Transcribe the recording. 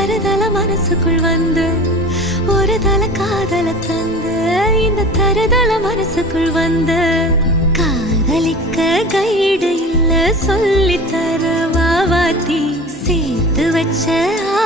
தருதல மனசுக்குள் வந்து ஒரு தல காதல தந்து இந்த தருதல மனசுக்குள் வந்து காதலிக்க கைடு இல்ல சொல்லி தர வாவாத்தி சேர்த்து வச்ச